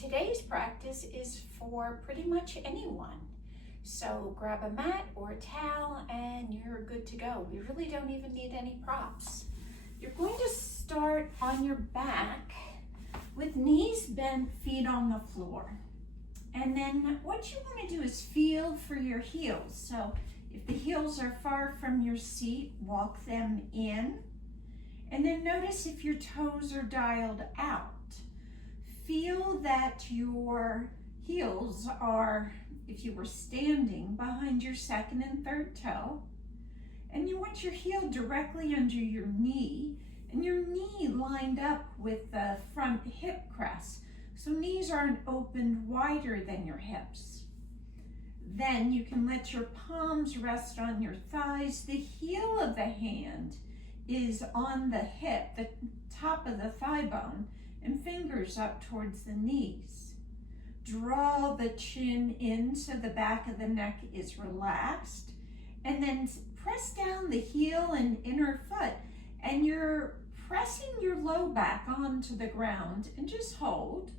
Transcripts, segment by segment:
Today's practice is for pretty much anyone. So grab a mat or a towel and you're good to go. We really don't even need any props. You're going to start on your back with knees bent, feet on the floor. And then what you want to do is feel for your heels. So if the heels are far from your seat, walk them in. And then notice if your toes are dialed out. Feel that your heels are, if you were standing, behind your second and third toe. And you want your heel directly under your knee and your knee lined up with the front hip crest. So knees aren't opened wider than your hips. Then you can let your palms rest on your thighs. The heel of the hand is on the hip, the top of the thigh bone, and fingers up towards the knees. Draw the chin in so the back of the neck is relaxed. And then press down the heel and inner foot. And you're pressing your low back onto the ground and just hold.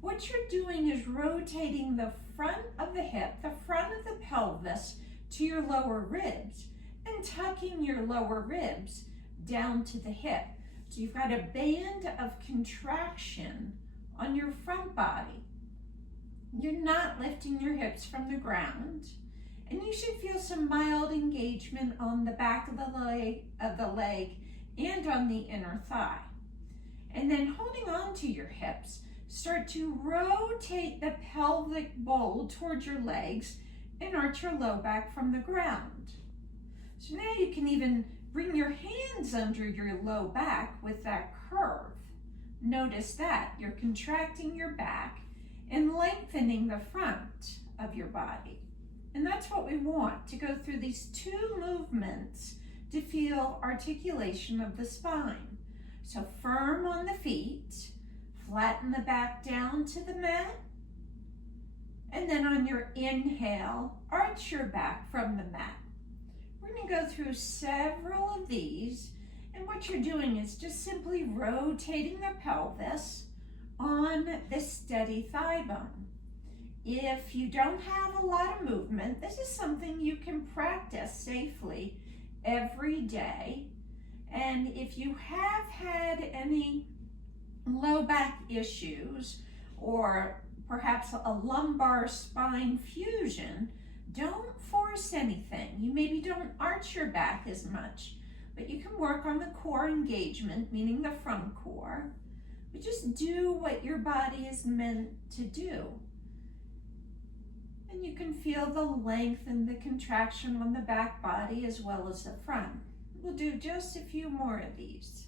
What you're doing is rotating the front of the hip, the front of the pelvis to your lower ribs and tucking your lower ribs down to the hip. So you've got a band of contraction on your front body. You're not lifting your hips from the ground, and you should feel some mild engagement on the back of the leg and on the inner thigh. And then holding on to your hips, start to rotate the pelvic bowl towards your legs and arch your low back from the ground. So now you can even bring your hands under your low back with that curve. Notice that you're contracting your back and lengthening the front of your body. And that's what we want, to go through these two movements to feel articulation of the spine. So firm on the feet, flatten the back down to the mat, and then on your inhale, arch your back from the mat. We're going to go through several of these, and what you're doing is just simply rotating the pelvis on the steady thigh bone. If you don't have a lot of movement, this is something you can practice safely every day. And if you have had any low back issues or perhaps a lumbar spine fusion, don't force anything. You maybe don't arch your back as much, but you can work on the core engagement, meaning the front core. But just do what your body is meant to do. And you can feel the length and the contraction on the back body as well as the front. We'll do just a few more of these.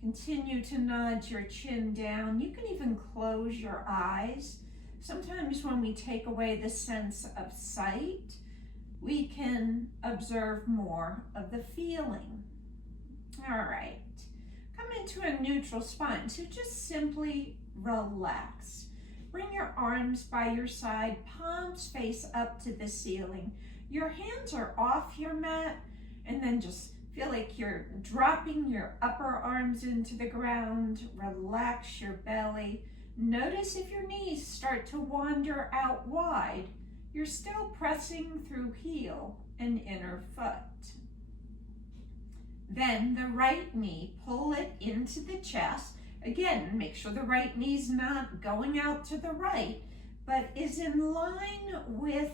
Continue to nod your chin down. You can even close your eyes. Sometimes when we take away the sense of sight, we can observe more of the feeling. All right, come into a neutral spine. So just simply relax. Bring your arms by your side, palms face up to the ceiling. Your hands are off your mat, and then just feel like you're dropping your upper arms into the ground. Relax your belly. Notice if your knees start to wander out wide, you're still pressing through heel and inner foot. Then the right knee, pull it into the chest. Again, make sure the right knee's not going out to the right, but is in line with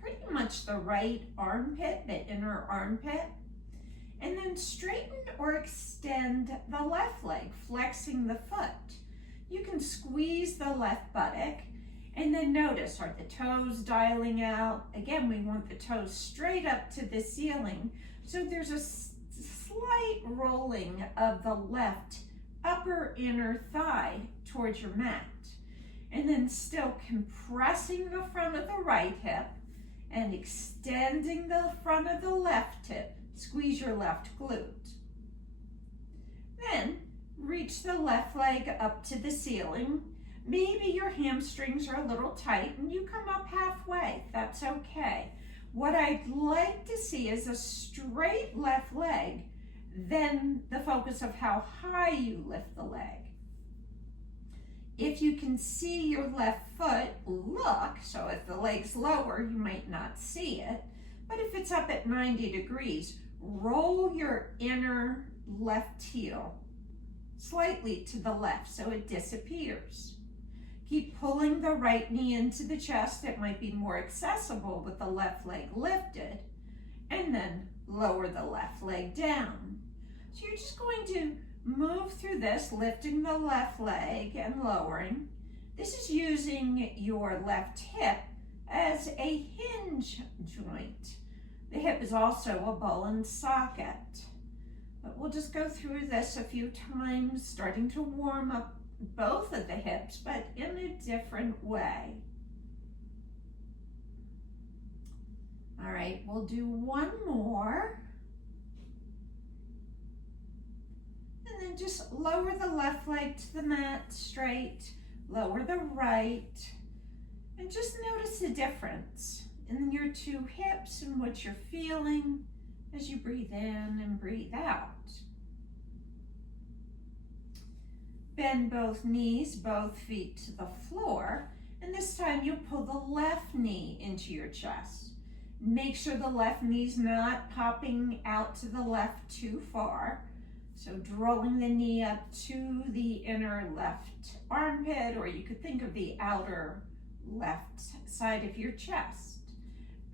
pretty much the right armpit, the inner armpit. And then straighten or extend the left leg, flexing the foot. You can squeeze the left buttock, and then notice, are the toes dialing out? Again, we want the toes straight up to the ceiling. So there's a slight rolling of the left upper inner thigh towards your mat. And then still compressing the front of the right hip and extending the front of the left hip. Squeeze your left glute. Then reach the left leg up to the ceiling. Maybe your hamstrings are a little tight and you come up halfway. That's okay. What I'd like to see is a straight left leg, then the focus of how high you lift the leg. If you can see your left foot, look. So if the leg's lower, you might not see it. But if it's up at 90 degrees, roll your inner left heel slightly to the left so it disappears. Keep pulling the right knee into the chest. It might be more accessible with the left leg lifted. And then lower the left leg down. So you're just going to move through this, lifting the left leg and lowering. This is using your left hip as a hinge joint. The hip is also a ball and socket. But we'll just go through this a few times, starting to warm up both of the hips, but in a different way. All right, we'll do one more. And then just lower the left leg to the mat straight, lower the right, and just notice the difference in your two hips and what you're feeling as you breathe in and breathe out. Bend both knees, both feet to the floor, and this time you'll pull the left knee into your chest. Make sure the left knee's not popping out to the left too far. So drawing the knee up to the inner left armpit, or you could think of the outer left side of your chest.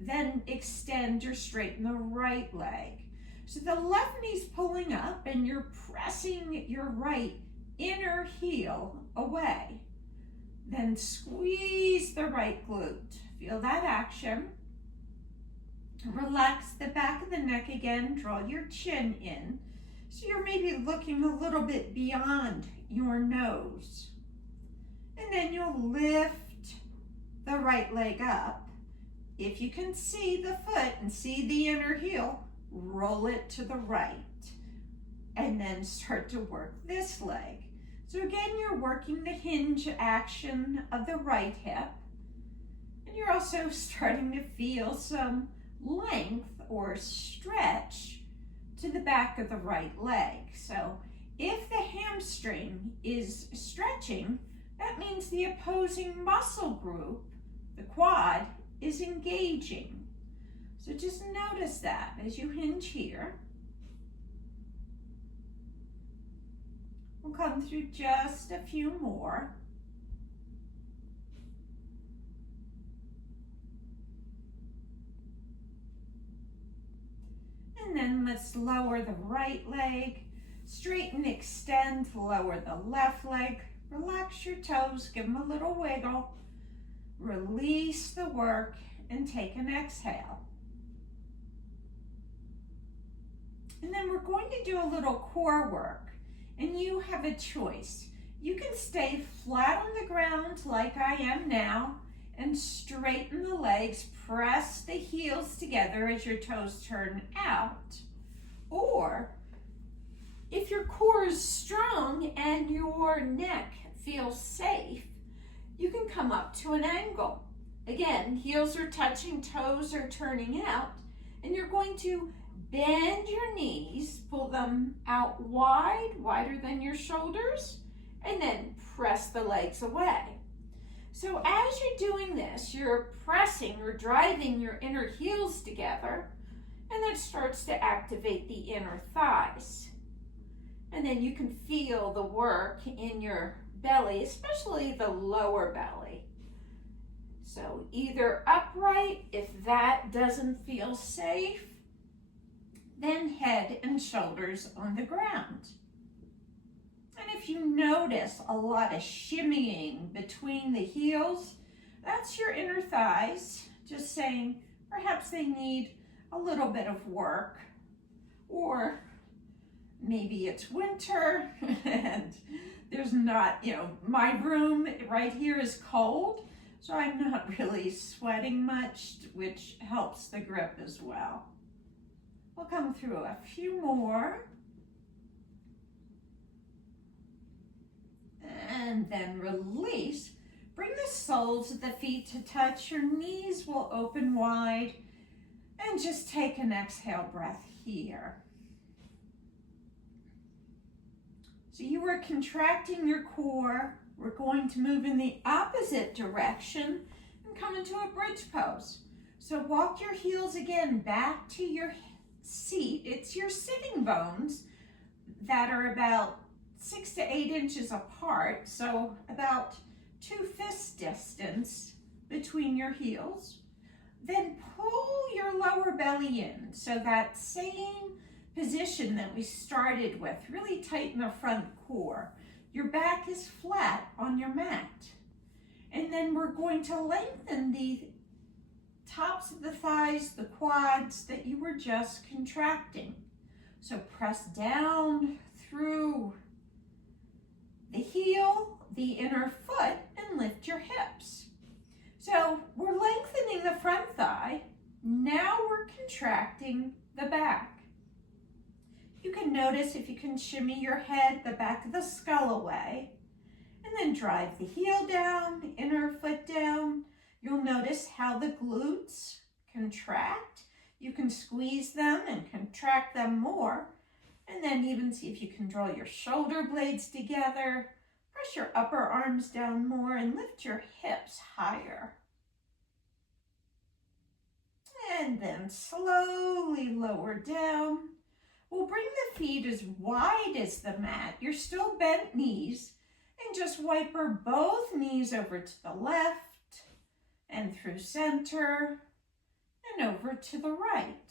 Then extend or straighten the right leg. So the left knee's pulling up and you're pressing your right inner heel away. Then squeeze the right glute. Feel that action. Relax the back of the neck again. Draw your chin in. So you're maybe looking a little bit beyond your nose. And then you'll lift the right leg up. If you can see the foot and see the inner heel, roll it to the right. And then start to work this leg. So again, you're working the hinge action of the right hip. And you're also starting to feel some length or stretch to the back of the right leg. So if the hamstring is stretching, that means the opposing muscle group, the quad, is engaging. So just notice that as you hinge here. We'll come through just a few more. And then let's lower the right leg, straighten, extend, lower the left leg, relax your toes, give them a little wiggle, release the work, and take an exhale. And then we're going to do a little core work, and you have a choice. You can stay flat on the ground like I am now, and straighten the legs, press the heels together as your toes turn out. Or if your core is strong and your neck feels safe, you can come up to an angle. Again, heels are touching, toes are turning out, and you're going to bend your knees, pull them out wide, wider than your shoulders, and then press the legs away. So as you're doing this, you're pressing or driving your inner heels together, and that starts to activate the inner thighs. And then you can feel the work in your belly, especially the lower belly. So either upright, if that doesn't feel safe, then head and shoulders on the ground. And if you notice a lot of shimmying between the heels, that's your inner thighs, just saying perhaps they need a little bit of work. Or maybe it's winter and there's not, my room right here is cold, so I'm not really sweating much, which helps the grip as well. We'll come through a few more. And then release. Bring the soles of the feet to touch. Your knees will open wide. And just take an exhale breath here. So you were contracting your core we're going to move in the opposite direction and come into a bridge pose. So walk your heels again back to your seat. It's your sitting bones that are about 6 to 8 inches apart, so about 2 fist distance between your heels. Then pull your lower belly in, so that same position that we started with, really tighten the front core. Your back is flat on your mat. And then we're going to lengthen the tops of the thighs, the quads that you were just contracting. So press down through the heel, the inner foot, and lift your hips. So we're lengthening the front thigh. Now we're contracting the back. You can notice if you can shimmy your head, the back of the skull away, and then drive the heel down, inner foot down. You'll notice how the glutes contract. You can squeeze them and contract them more. And then even see if you can draw your shoulder blades together. Press your upper arms down more and lift your hips higher. And then slowly lower down. We'll bring the feet as wide as the mat. You're still bent knees. And just wiper both knees over to the left and through center and over to the right.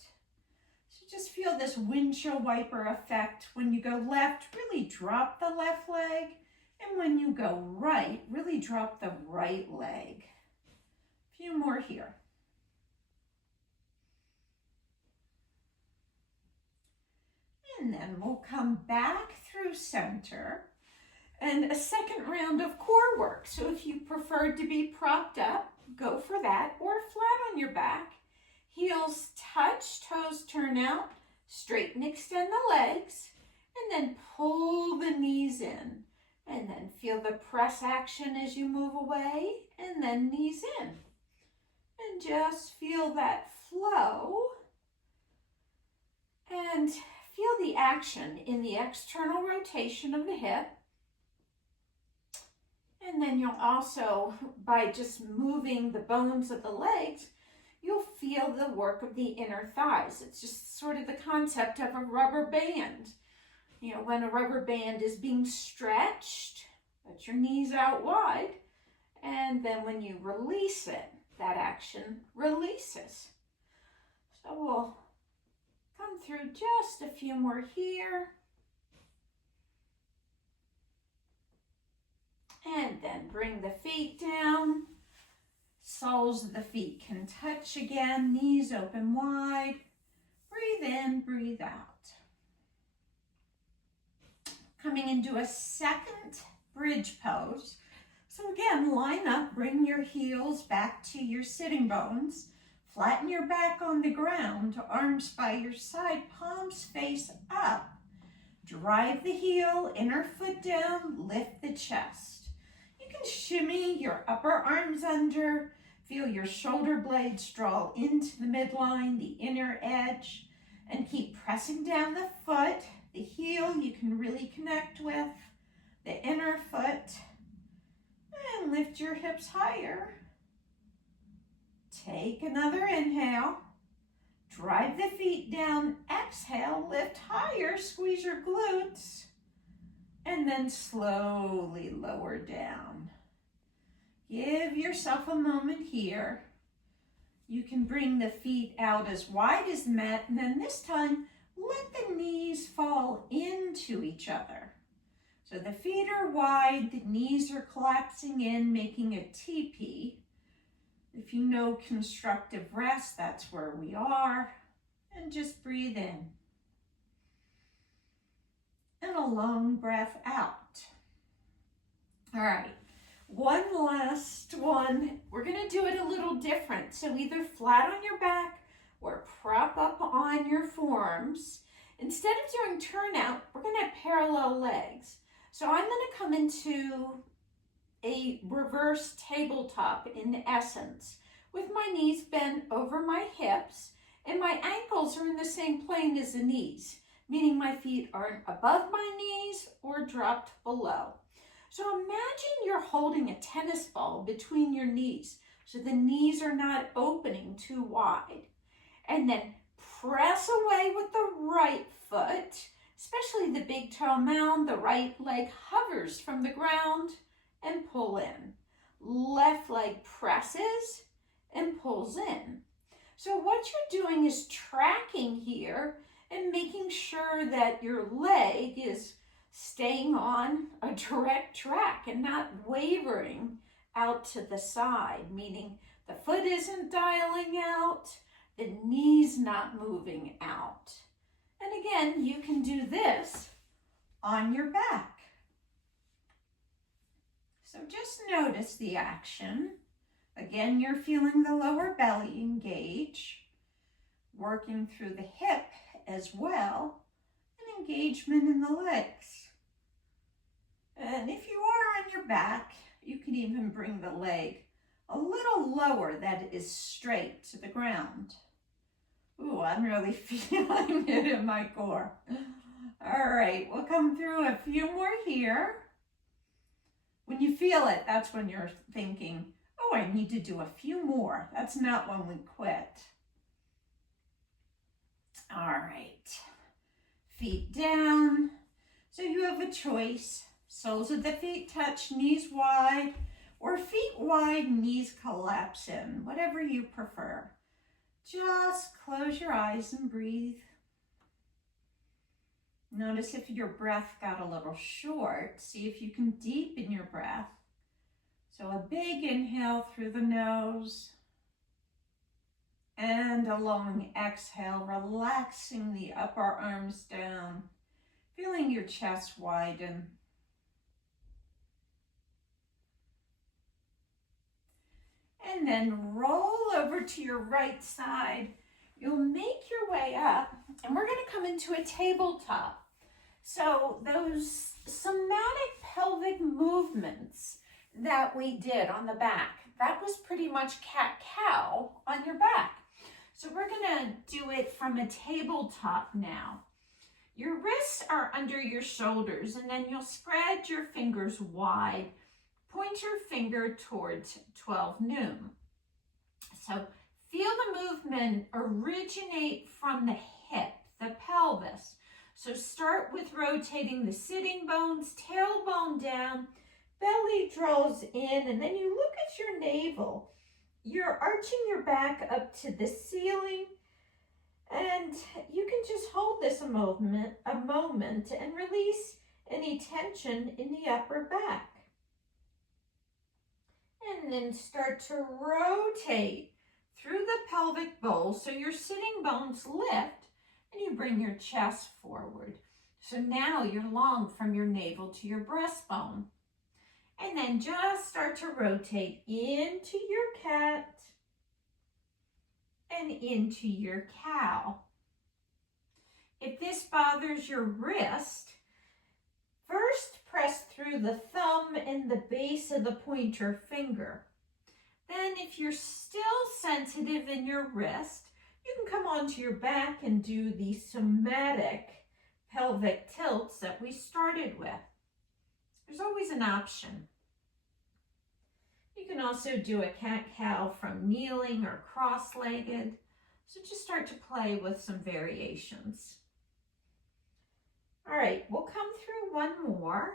So just feel this windshield wiper effect. When you go left, really drop the left leg. And when you go right, really drop the right leg. A few more here. And then we'll come back through center and a second round of core work. So if you prefer to be propped up, go for that, or flat on your back. Heels touch, toes turn out, straighten, extend the legs, and then pull the knees in. And then feel the press action as you move away, and then knees in. And just feel that flow. And feel the action in the external rotation of the hip. And then you'll also, by just moving the bones of the legs, you'll feel the work of the inner thighs. It's just sort of the concept of a rubber band. You know, when a rubber band is being stretched, let your knees out wide, and then when you release it, that action releases. So we'll come through just a few more here. And then bring the feet down. Soles of the feet can touch again, knees open wide. Breathe in, breathe out. Coming into a second bridge pose. So again, line up, bring your heels back to your sitting bones. Flatten your back on the ground, arms by your side, palms face up. Drive the heel, inner foot down, lift the chest. You can shimmy your upper arms under, feel your shoulder blades draw into the midline, the inner edge, and keep pressing down the foot. The heel you can really connect with, the inner foot, and lift your hips higher. Take another inhale, drive the feet down, exhale, lift higher, squeeze your glutes, and then slowly lower down. Give yourself a moment here. You can bring the feet out as wide as the mat, and then this time, let the knees fall into each other. So the feet are wide, the knees are collapsing in, making a teepee. If you know constructive rest, that's where we are. And just breathe in. And a long breath out. All right, one last one. We're gonna do it a little different. So either flat on your back or prop up on your forearms. Instead of doing turnout, we're gonna have parallel legs. So I'm gonna come into a reverse tabletop in essence, with my knees bent over my hips, and my ankles are in the same plane as the knees, meaning my feet aren't above my knees or dropped below. So imagine you're holding a tennis ball between your knees, so the knees are not opening too wide. And then press away with the right foot, especially the big toe mound. The right leg hovers from the ground and pull in. Left leg presses and pulls in. So what you're doing is tracking here and making sure that your leg is staying on a direct track and not wavering out to the side, meaning the foot isn't dialing out, the knee's not moving out. And again, you can do this on your back. So just notice the action. Again, you're feeling the lower belly engage, working through the hip as well, and engagement in the legs. And if you are on your back, you can even bring the leg a little lower that it is straight to the ground. Ooh, I'm really feeling it in my core. All right, we'll come through a few more here. When you feel it, that's when you're thinking, oh, I need to do a few more. That's not when we quit. All right, feet down. So you have a choice. Soles of the feet touch, knees wide, or feet wide, knees collapse in, whatever you prefer. Just close your eyes and breathe. Notice if your breath got a little short. See if you can deepen your breath. So a big inhale through the nose and a long exhale, relaxing the upper arms down, feeling your chest widen. And then roll over to your right side. You'll make your way up, and we're going to come into a tabletop. So those somatic pelvic movements that we did on the back, that was pretty much cat-cow on your back. So we're going to do it from a tabletop now. Your wrists are under your shoulders, and then you'll spread your fingers wide. Point your finger towards 12 noon. So feel the movement originate from the hip, the pelvis. So start with rotating the sitting bones, tailbone down, belly draws in, and then you look at your navel. You're arching your back up to the ceiling, and you can just hold this a moment and release any tension in the upper back. And then start to rotate through the pelvic bowl so your sitting bones lift and you bring your chest forward. So now you're long from your navel to your breastbone. And then just start to rotate into your cat and into your cow. If this bothers your wrist, first press through the thumb and the base of the pointer finger. Then if you're still sensitive in your wrist, you can come onto your back and do the somatic pelvic tilts that we started with. There's always an option. You can also do a cat-cow from kneeling or cross-legged. So just start to play with some variations. All right, we'll come through one more.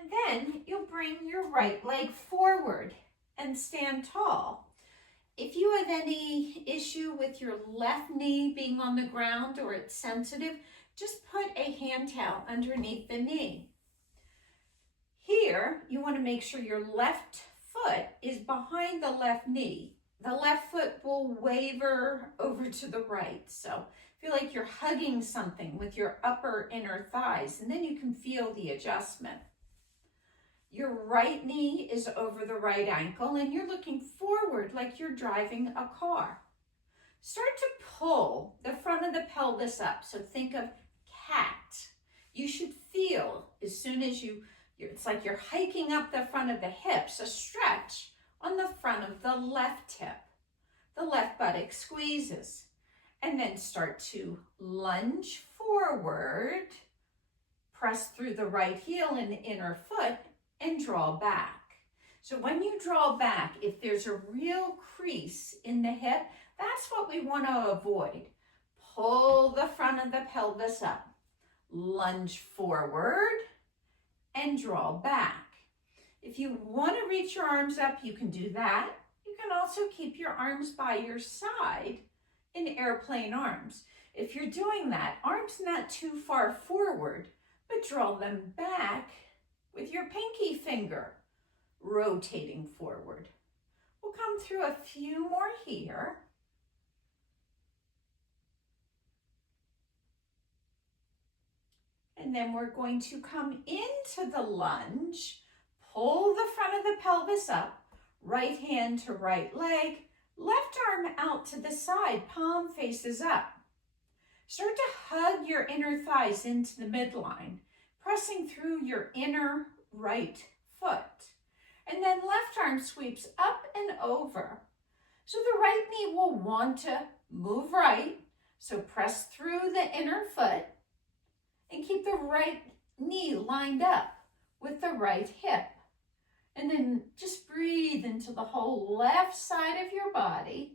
And then you'll bring your right leg forward and stand tall. If you have any issue with your left knee being on the ground or it's sensitive, just put a hand towel underneath the knee. Here, you want to make sure your left foot is behind the left knee. The left foot will waver over to the right. So feel like you're hugging something with your upper inner thighs, and then you can feel the adjustment. Your right knee is over the right ankle, and you're looking forward like you're driving a car. Start to pull the front of the pelvis up. So think of cat. You should feel as soon as it's like you're hiking up the front of the hips, a stretch on the front of the left hip. The left buttock squeezes. And then start to lunge forward, press through the right heel and inner foot, and draw back. So when you draw back, if there's a real crease in the hip, that's what we want to avoid. Pull the front of the pelvis up, lunge forward, and draw back. If you want to reach your arms up, you can do that. You can also keep your arms by your side in airplane arms. If you're doing that, arms not too far forward, but draw them back with your pinky finger, rotating forward. We'll come through a few more here. And then we're going to come into the lunge, pull the front of the pelvis up, right hand to right leg, left arm out to the side, palm faces up. Start to hug your inner thighs into the midline, pressing through your inner right foot. And then left arm sweeps up and over. So the right knee will want to move right. So press through the inner foot and keep the right knee lined up with the right hip. And then just breathe into the whole left side of your body.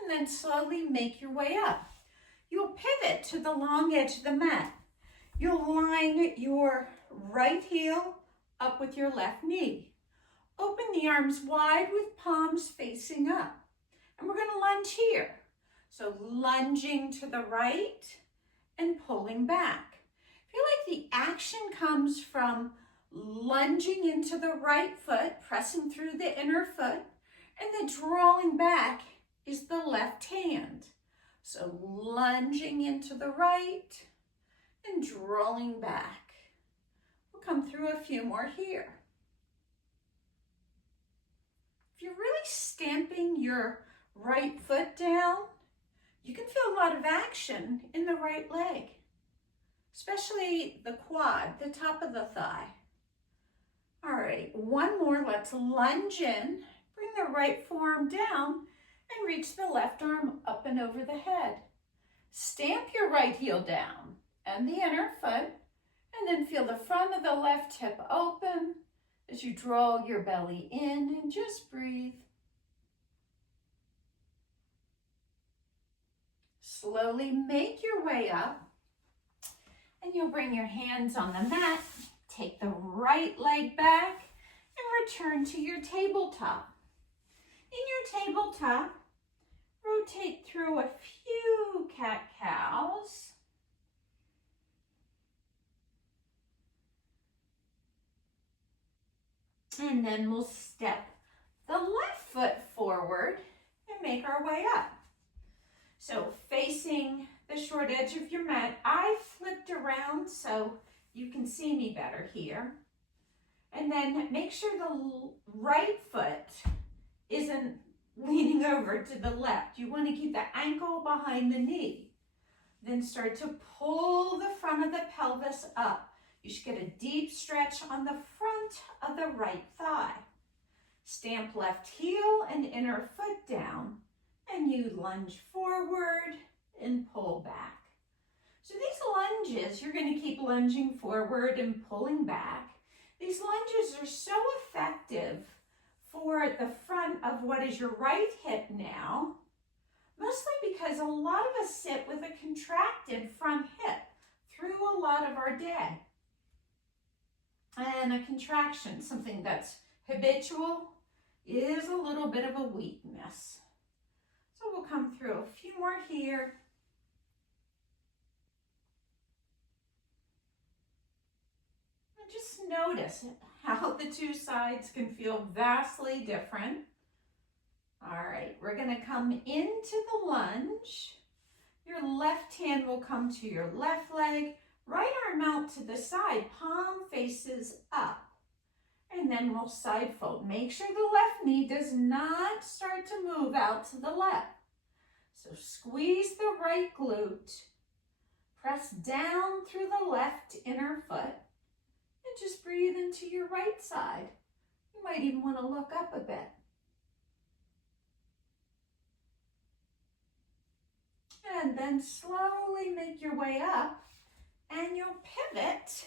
And then slowly make your way up. You'll pivot to the long edge of the mat. You'll line your right heel up with your left knee. Open the arms wide with palms facing up. And we're going to lunge here. So lunging to the right and pulling back. Feel like the action comes from lunging into the right foot, pressing through the inner foot, and then drawing back is the left hand. So lunging into the right and drawing back. We'll come through a few more here. If you're really stamping your right foot down, you can feel a lot of action in the right leg, especially the quad, the top of the thigh. All right, one more. Let's lunge in, bring the right forearm down, and reach the left arm up and over the head. Stamp your right heel down and the inner foot, and then feel the front of the left hip open as you draw your belly in and just breathe. Slowly make your way up, and you'll bring your hands on the mat, take the right leg back, and return to your tabletop. In your tabletop, rotate through a few cat-cows. And then we'll step the left foot forward and make our way up. So facing the short edge of your mat, I flipped around so you can see me better here. And then make sure the right foot isn't leaning over to the left. You want to keep the ankle behind the knee. Then start to pull the front of the pelvis up. You should get a deep stretch on the front of the right thigh. Stamp left heel and inner foot down, and you lunge forward and pull back. So these lunges, you're going to keep lunging forward and pulling back. These lunges are so effective for the front of what is your right hip now, mostly because a lot of us sit with a contracted front hip through a lot of our day. And a contraction, something that's habitual, is a little bit of a weakness. So we'll come through a few more here. And just notice how the two sides can feel vastly different. All right, we're going to come into the lunge. Your left hand will come to your left leg, right arm out to the side, palm faces up. And then we'll side fold. Make sure the left knee does not start to move out to the left. So squeeze the right glute, press down through the left inner foot, and just breathe into your right side. You might even want to look up a bit. then slowly make your way up, and you'll pivot,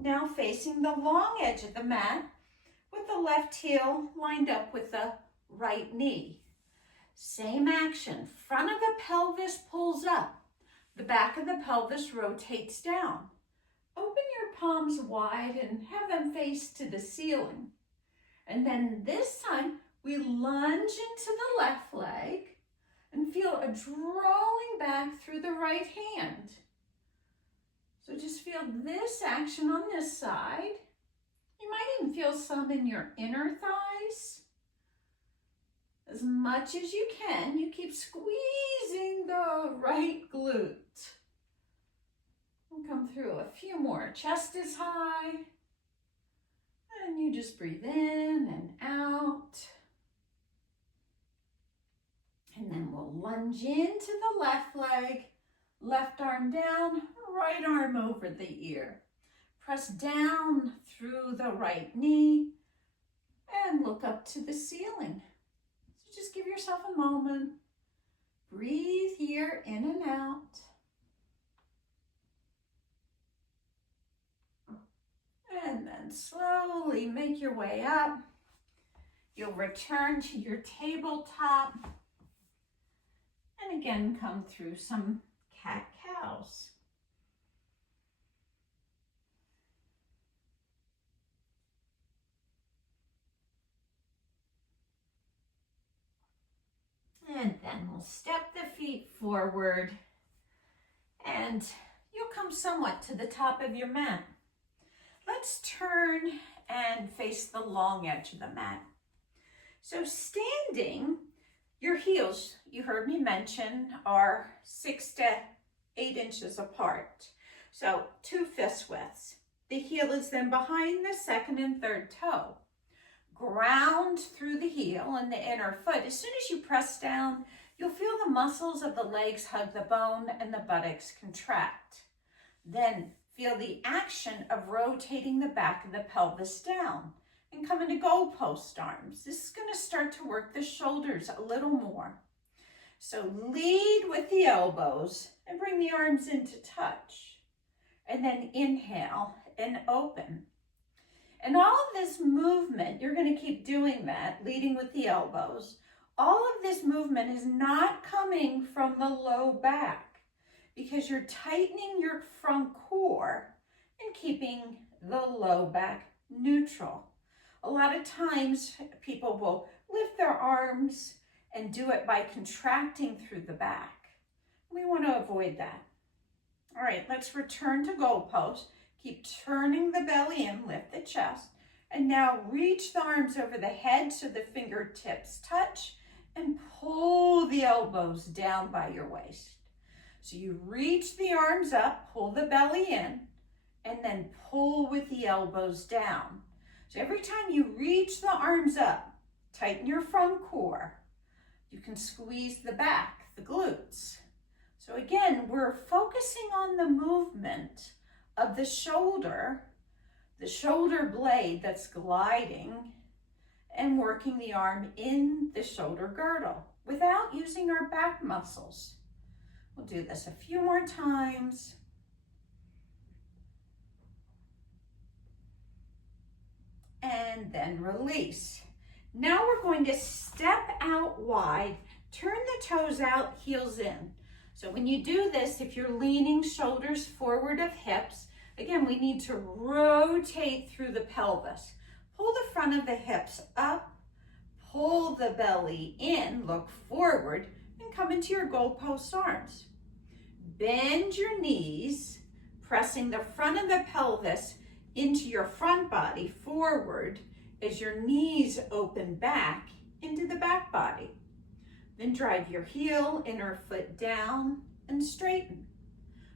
now facing the long edge of the mat with the left heel lined up with the right knee. Same action, front of the pelvis pulls up, the back of the pelvis rotates down. Open your palms wide and have them face to the ceiling. And then this time, we lunge into the left leg and feel a drawing back through the right hand. So just feel this action on this side. You might even feel some in your inner thighs. As much as you can, you keep squeezing the right glute. We'll come through a few more. Chest is high. And you just breathe in and out. And then we'll lunge into the left leg, left arm down, right arm over the ear. Press down through the right knee and look up to the ceiling. So just give yourself a moment. Breathe here in and out. And then slowly make your way up. You'll return to your tabletop. And again, come through some cat-cows. And then we'll step the feet forward and you'll come somewhat to the top of your mat. Let's turn and face the long edge of the mat. So standing, your heels, you heard me mention, are 6 to 8 inches apart. So 2 fist widths. The heel is then behind the second and third toe. Ground through the heel and the inner foot. As soon as you press down, you'll feel the muscles of the legs hug the bone and the buttocks contract. Then feel the action of rotating the back of the pelvis down and come into goalpost arms. This is going to start to work the shoulders a little more. So lead with the elbows and bring the arms into touch. And then inhale and open. And all of this movement, you're going to keep doing that, leading with the elbows. All of this movement is not coming from the low back because you're tightening your front core and keeping the low back neutral. A lot of times people will lift their arms and do it by contracting through the back. We want to avoid that. All right, let's return to goalpost. Keep turning the belly in, lift the chest, and now reach the arms over the head so the fingertips touch and pull the elbows down by your waist. So you reach the arms up, pull the belly in, and then pull with the elbows down. So every time you reach the arms up, tighten your front core. You can squeeze the back, the glutes. So again, we're focusing on the movement of the shoulder blade that's gliding and working the arm in the shoulder girdle without using our back muscles. We'll do this a few more times. And then release. Now we're going to step out wide, turn the toes out, heels in. So when you do this, if you're leaning shoulders forward of hips, again, we need to rotate through the pelvis. Pull the front of the hips up, pull the belly in, look forward, and come into your goalpost arms. Bend your knees, pressing the front of the pelvis into your front body forward as your knees open back into the back body. Then drive your heel, inner foot down, and straighten.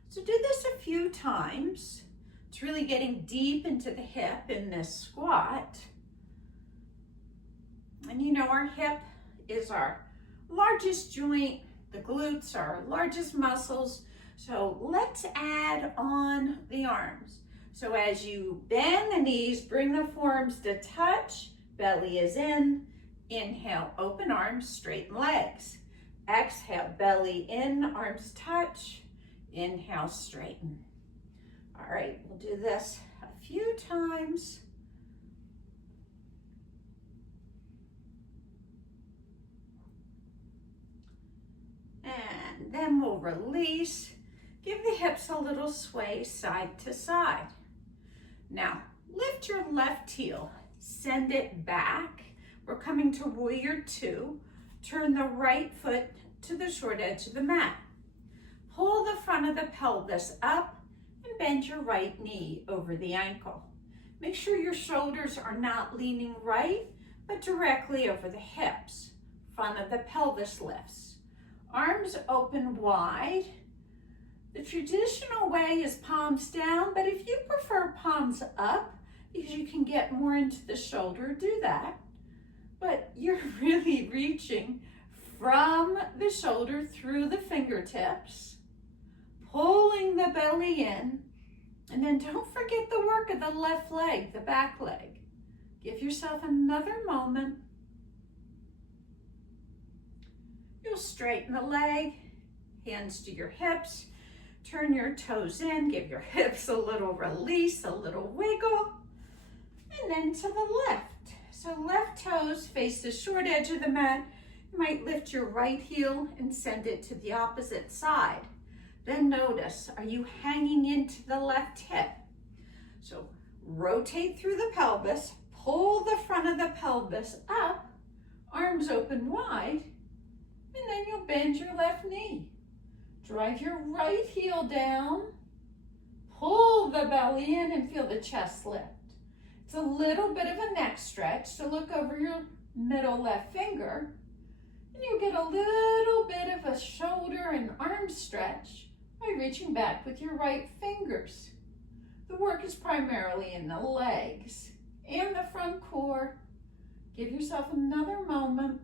So do this a few times. It's really getting deep into the hip in this squat. And you know our hip is our largest joint. The glutes are our largest muscles. So let's add on the arms. So as you bend the knees, bring the forearms to touch, belly is in. Inhale, open arms, straighten legs. Exhale, belly in, arms touch. Inhale, straighten. All right, we'll do this a few times. And then we'll release. Give the hips a little sway side to side. Now, lift your left heel, send it back. We're coming to warrior two. Turn the right foot to the short edge of the mat. Pull the front of the pelvis up and bend your right knee over the ankle. Make sure your shoulders are not leaning right, but directly over the hips. Front of the pelvis lifts. Arms open wide. The traditional way is palms down, but if you prefer palms up, because you can get more into the shoulder, do that. But you're really reaching from the shoulder through the fingertips, pulling the belly in, and then don't forget the work of the left leg, the back leg. Give yourself another moment. You'll straighten the leg, hands to your hips, turn your toes in, give your hips a little release, a little wiggle, and then to the left. So left toes face the short edge of the mat. You might lift your right heel and send it to the opposite side. Then notice, are you hanging into the left hip? So rotate through the pelvis, pull the front of the pelvis up, arms open wide, and then you'll bend your left knee. Drive your right heel down, pull the belly in and feel the chest lift. It's a little bit of a neck stretch, so look over your middle left finger, and you get a little bit of a shoulder and arm stretch by reaching back with your right fingers. The work is primarily in the legs and the front core. Give yourself another moment.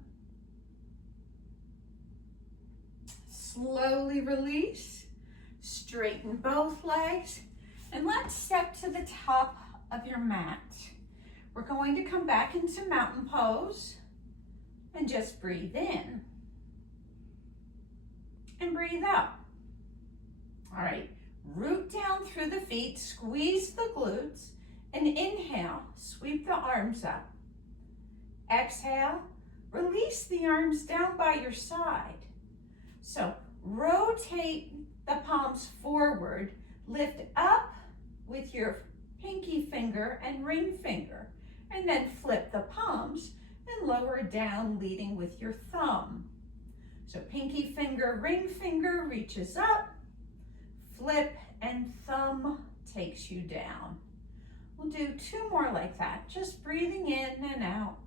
Slowly release, straighten both legs, and let's step to the top of your mat. We're going to come back into mountain pose and just breathe in and breathe out. All right, root down through the feet, squeeze the glutes, and inhale, sweep the arms up. Exhale, release the arms down by your side. So rotate the palms forward, lift up with your pinky finger and ring finger, and then flip the palms and lower down, leading with your thumb. So pinky finger, ring finger reaches up, flip, and thumb takes you down. We'll do two more like that, just breathing in and out.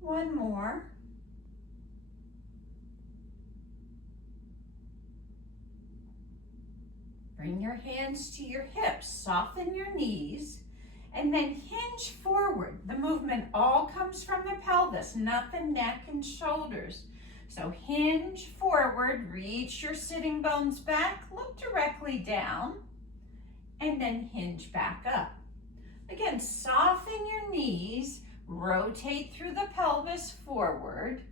One more. Bring your hands to your hips, soften your knees, and then hinge forward. The movement all comes from the pelvis, not the neck and shoulders. So hinge forward, reach your sitting bones back, look directly down, and then hinge back up. Again, soften your knees, rotate through the pelvis forward,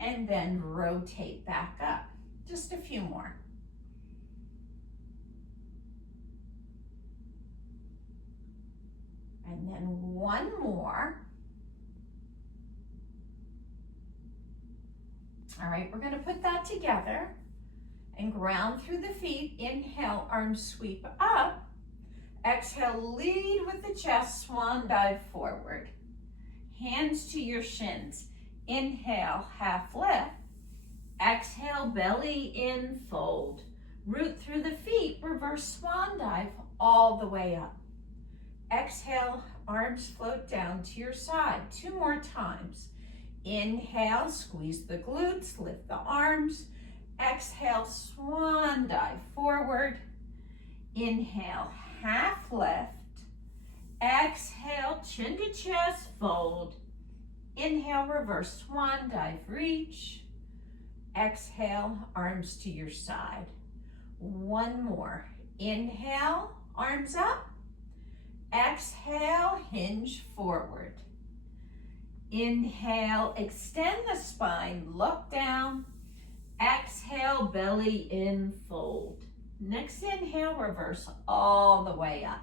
and then rotate back up. Just a few more. And then one more. All right, we're going to put that together and ground through the feet. Inhale, arms sweep up. Exhale, lead with the chest, swan dive forward. Hands to your shins. Inhale, half lift. Exhale, belly in, fold. Root through the feet, reverse swan dive all the way up. Exhale, arms float down to your side. Two more times. Inhale, squeeze the glutes, lift the arms. Exhale, swan dive forward. Inhale, half lift. Exhale, chin to chest, fold. Inhale, reverse swan dive, reach. Exhale, arms to your side. One more. Inhale, arms up. Exhale, hinge forward. Inhale, extend the spine, look down. Exhale, belly in, fold. Next inhale, reverse all the way up.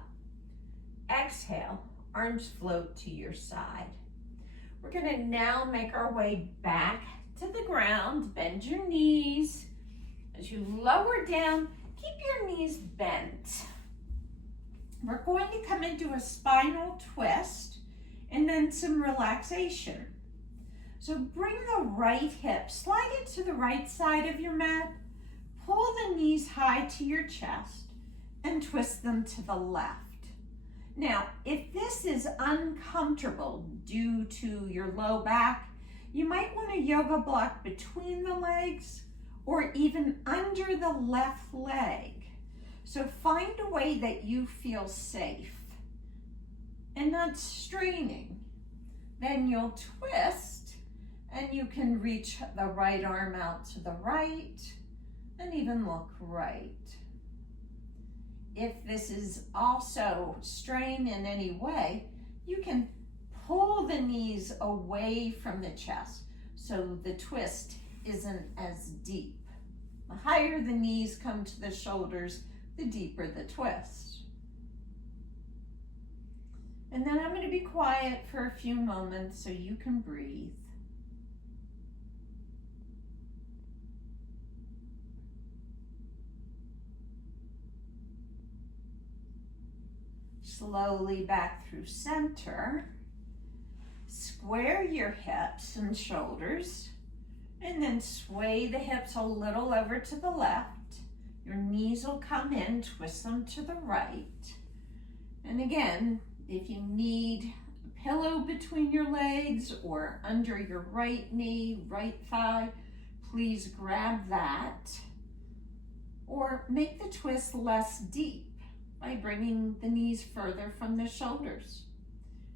Exhale, arms float to your side. We're gonna now make our way back to the ground. Bend your knees. As you lower down, keep your knees bent. We're going to come into a spinal twist and then some relaxation. So bring the right hip, slide it to the right side of your mat, pull the knees high to your chest, and twist them to the left. Now, if this is uncomfortable due to your low back, you might want a yoga block between the legs or even under the left leg. So find a way that you feel safe and not straining. Then you'll twist and you can reach the right arm out to the right and even look right. If this is also strain in any way, you can pull the knees away from the chest so the twist isn't as deep. The higher the knees come to the shoulders, the deeper the twist. And then I'm going to be quiet for a few moments so you can breathe. Slowly back through center. Square your hips and shoulders, and then sway the hips a little over to the left. Your knees will come in, twist them to the right. And again, if you need a pillow between your legs or under your right knee, right thigh, please grab that. Or make the twist less deep by bringing the knees further from the shoulders.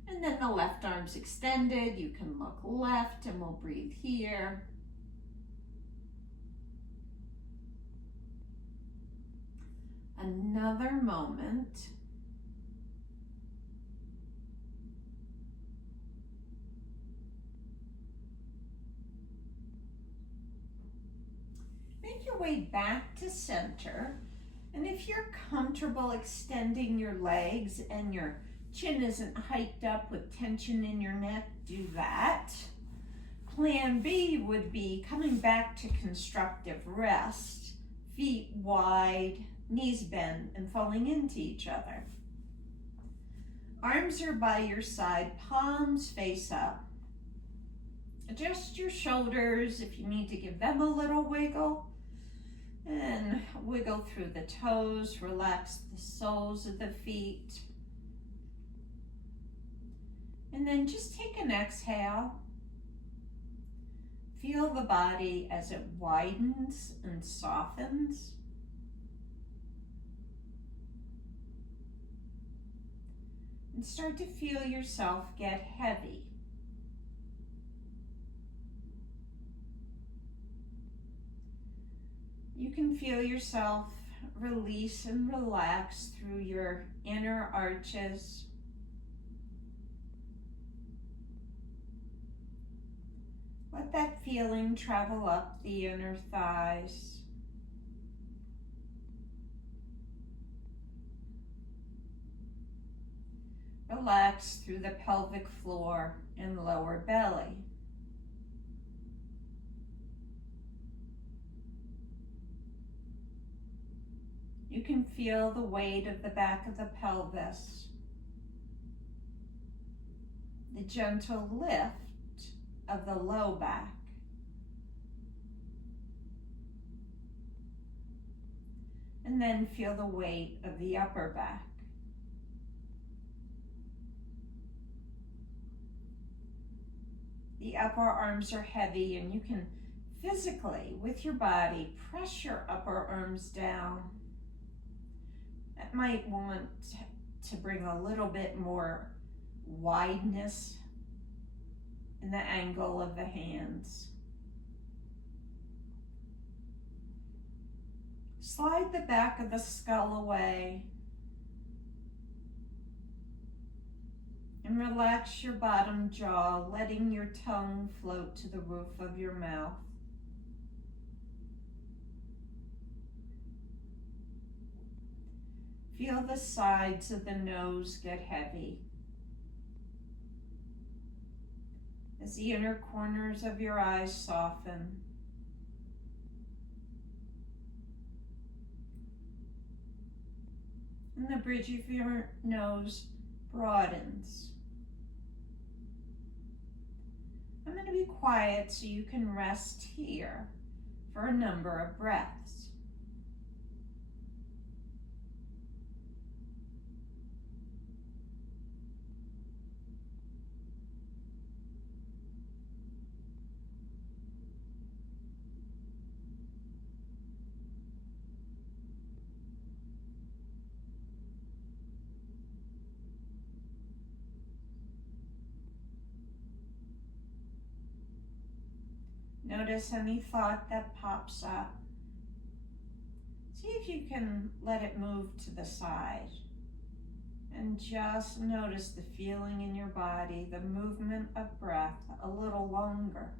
And then the left arm's extended. You can look left and we'll breathe here. Another moment. Make your way back to center. And if you're comfortable extending your legs and your chin isn't hiked up with tension in your neck, do that. Plan B would be coming back to constructive rest, feet wide, knees bent, and falling into each other. Arms are by your side, palms face up. Adjust your shoulders if you need to give them a little wiggle. And wiggle through the toes, relax the soles of the feet. And then just take an exhale. Feel the body as it widens and softens. And start to feel yourself get heavy. You can feel yourself release and relax through your inner arches. Let that feeling travel up the inner thighs. Relax through the pelvic floor and lower belly. You can feel the weight of the back of the pelvis, the gentle lift of the low back. And then feel the weight of the upper back. The upper arms are heavy and you can physically, with your body, press your upper arms down. That might want to bring a little bit more wideness in the angle of the hands. Slide the back of the skull away. And relax your bottom jaw, letting your tongue float to the roof of your mouth. Feel the sides of the nose get heavy as the inner corners of your eyes soften. And the bridge of your nose broadens. I'm going to be quiet so you can rest here for a number of breaths. Notice any thought that pops up. See if you can let it move to the side. And just notice the feeling in your body, the movement of breath a little longer.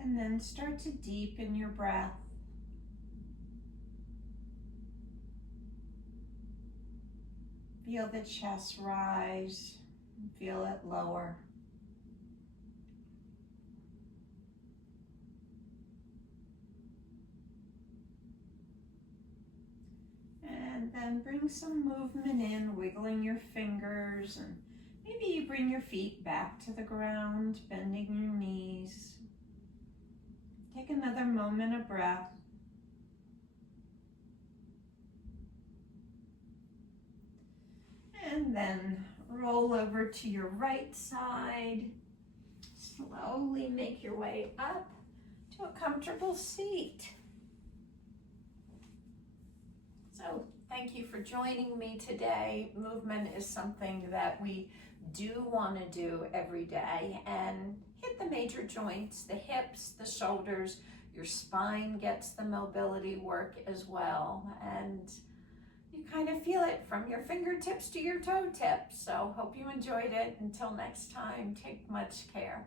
And then start to deepen your breath. Feel the chest rise, and feel it lower. And then bring some movement in, wiggling your fingers, and maybe you bring your feet back to the ground, bending your knees. Take another moment of breath. And then roll over to your right side. Slowly make your way up to a comfortable seat. So thank you for joining me today. Movement is something that we do want to do every day, and hit the major joints, the hips, the shoulders. Your spine gets the mobility work as well, and you kind of feel it from your fingertips to your toe tips. So hope you enjoyed it. Until next time, take much care.